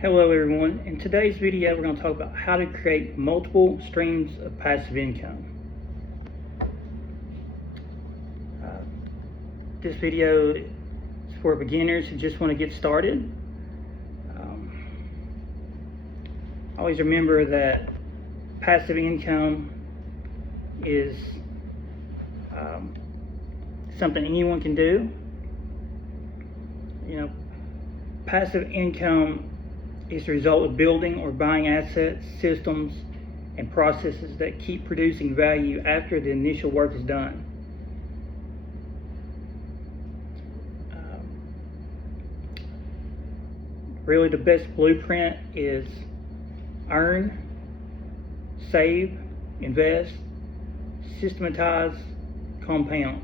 Hello everyone. In today's video we're going to talk about how to create multiple streams of passive income. This video is for beginners who just want to get started. Always remember that passive income is something anyone can do. Passive income is the result of building or buying assets, systems, and processes that keep producing value after the initial work is done. Really, the best blueprint is earn, save, invest, systematize, compound.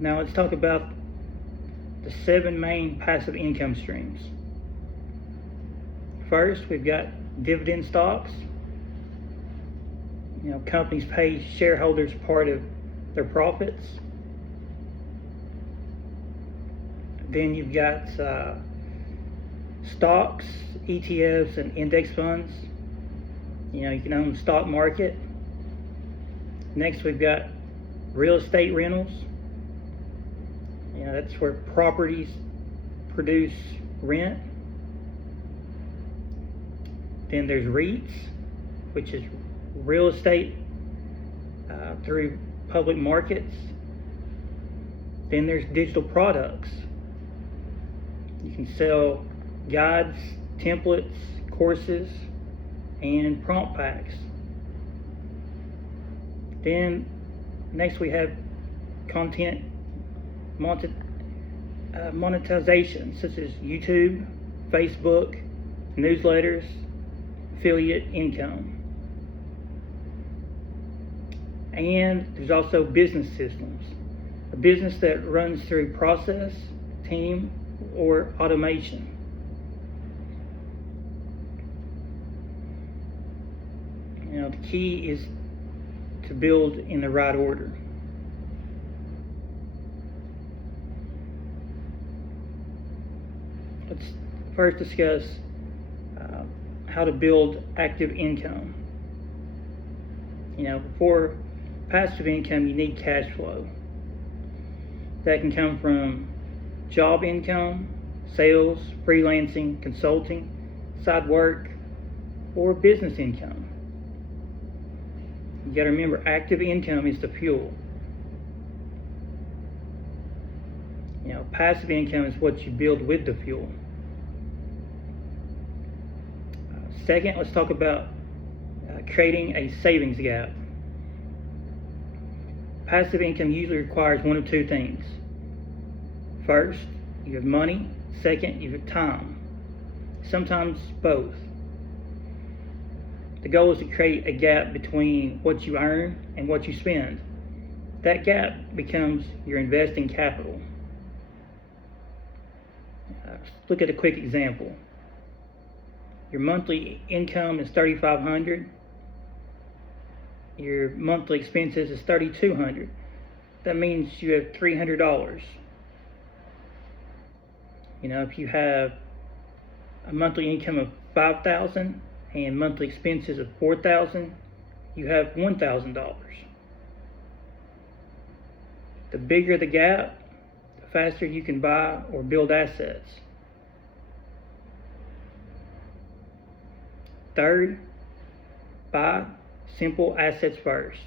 Now let's talk about the 7 main passive income streams. First, we've got dividend stocks. Companies pay shareholders part of their profits. Then you've got stocks, ETFs, and index funds. You can own the stock market. Next, we've got real estate rentals. That's where properties produce rent. Then there's REITs, which is real estate through public markets. Then there's digital products. You can sell guides, templates, courses, and prompt packs. Then next we have content monetization, such as YouTube, Facebook, newsletters, affiliate income. And there's also business systems, a business that runs through process, team, or automation. The key is to build in the right order. Let's first discuss how to build active income. For passive income, you need cash flow. That can come from job income, sales, freelancing, consulting, side work, or business income. You got to remember, active income is the fuel. Passive income is what you build with the fuel. Second, let's talk about creating a savings gap. Passive income usually requires one of two things. First, you have money. Second, you have time. Sometimes both. The goal is to create a gap between what you earn and what you spend. That gap becomes your investing capital. Let's look at a quick example. Your monthly income is $3,500. Your monthly expenses is $3,200. That means you have $300. If you have a monthly income of $5,000 and monthly expenses of $4,000, you have $1,000. The bigger the gap, the faster you can buy or build assets. Third, buy simple assets first.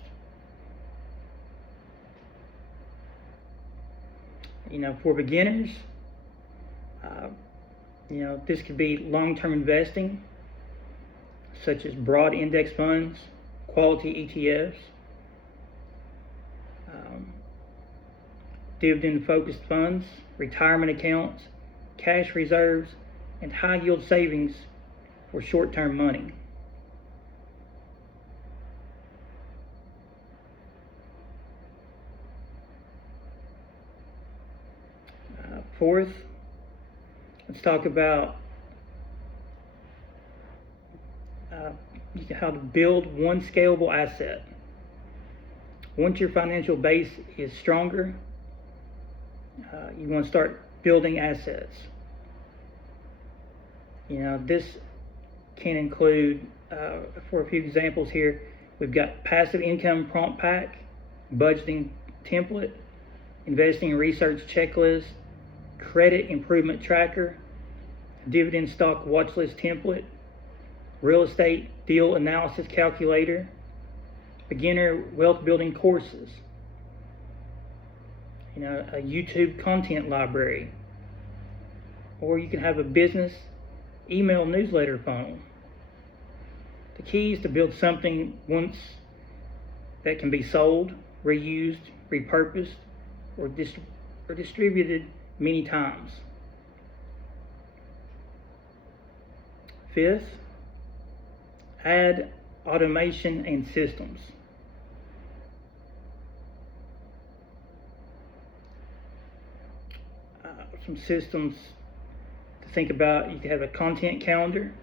For beginners, this could be long-term investing, such as broad index funds, quality ETFs, dividend-focused funds, retirement accounts, cash reserves, and high-yield savings for short-term money. Fourth, let's talk about how to build one scalable asset. Once your financial base is stronger, You want to start building assets. This can include, for a few examples here, we've got passive income prompt pack, budgeting template, investing research checklist, credit improvement tracker, dividend stock watch list template, real estate deal analysis calculator, beginner wealth building courses, a YouTube content library, or you can have a business email newsletter funnel. The key is to build something once that can be sold, reused, repurposed, or distributed many times. Fifth, add automation and systems. Some systems to think about: you can have a content calendar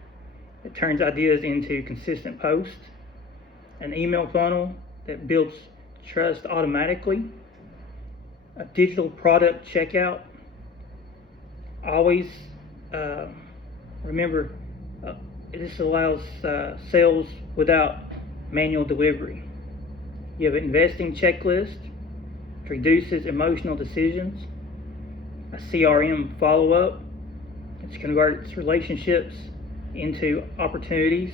that turns ideas into consistent posts, an email funnel that builds trust automatically, a digital product checkout. Always remember, this allows sales without manual delivery. You have an investing checklist, which reduces emotional decisions, a CRM follow-up, which converts relationships into opportunities,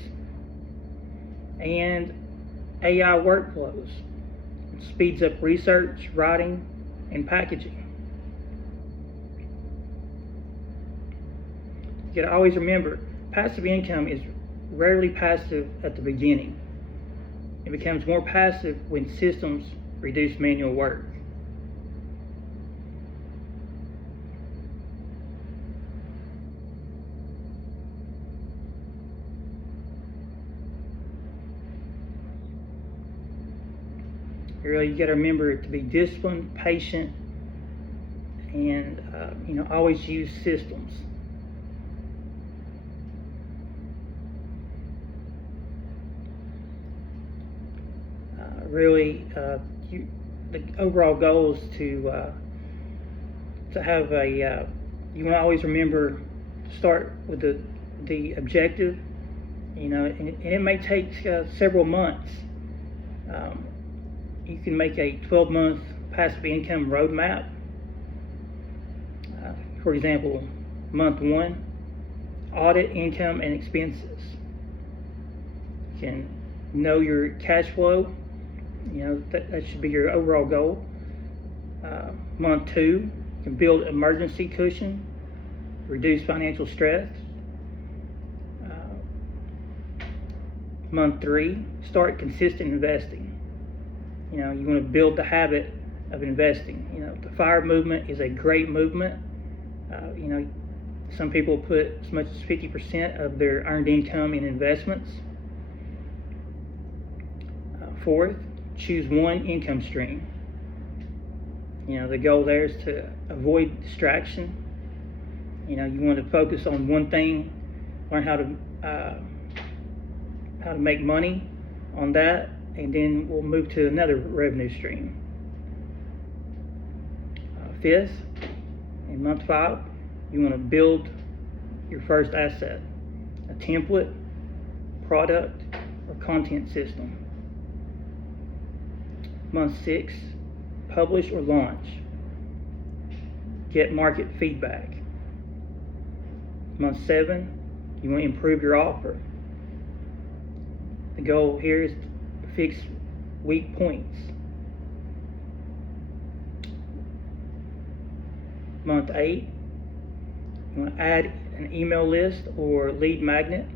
and AI workflows, which speeds up research, writing, and packaging. You gotta always remember, passive income is rarely passive at the beginning. It becomes more passive when systems reduce manual work. Really, you got to remember to be disciplined, patient, and always use systems. The overall goal is to have a. You want to always remember to start with the objective. And it may take several months. You can make a 12-month passive income roadmap. For example, month 1, audit income and expenses. You can know your cash flow. That should be your overall goal. Month 2, you can build emergency cushion, reduce financial stress. Month 3, start consistent investing. You want to build the habit of investing. The FIRE movement is a great movement. Some people put as much as 50% of their earned income in investments. Fourth, choose one income stream. The goal there is to avoid distraction. You want to focus on one thing, learn how to make money on that, and then we'll move to another revenue stream. Fifth, in month 5, you want to build your first asset, a template, product, or content system. Month 6, publish or launch. Get market feedback. Month 7, you want to improve your offer. The goal here is to fix weak points. Month 8, you want to add an email list or lead magnet.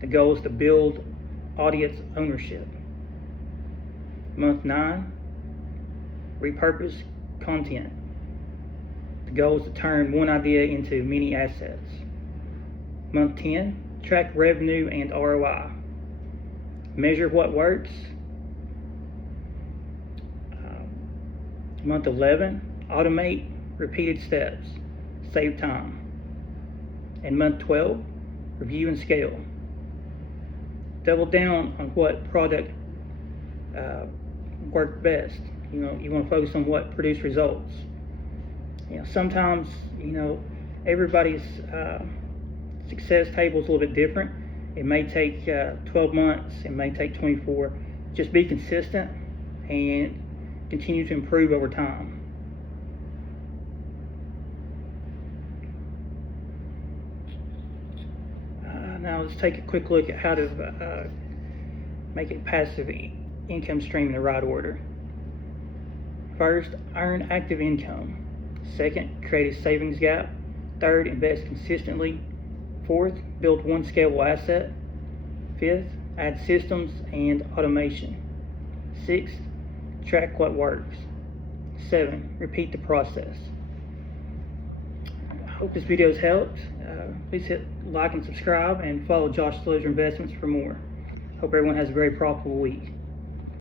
The goal is to build audience ownership. Month 9, repurpose content. The goal is to turn one idea into many assets. Month 10, track revenue and ROI. Measure what works. Month 11, automate repeated steps. Save time. And month 12, review and scale. Double down on what product worked best. You want to focus on what produced results. Sometimes, everybody's success table is a little bit different. It may take 12 months, it may take 24. Just be consistent and continue to improve over time. Now let's take a quick look at how to make a passive income stream in the right order. First, earn active income. Second, create a savings gap. Third, invest consistently. Fourth, build one scalable asset. Fifth, add systems and automation. Sixth, track what works. 7, repeat the process. I hope this video has helped. Please hit like and subscribe and follow DeLozier Investments for more. Hope everyone has a very profitable week.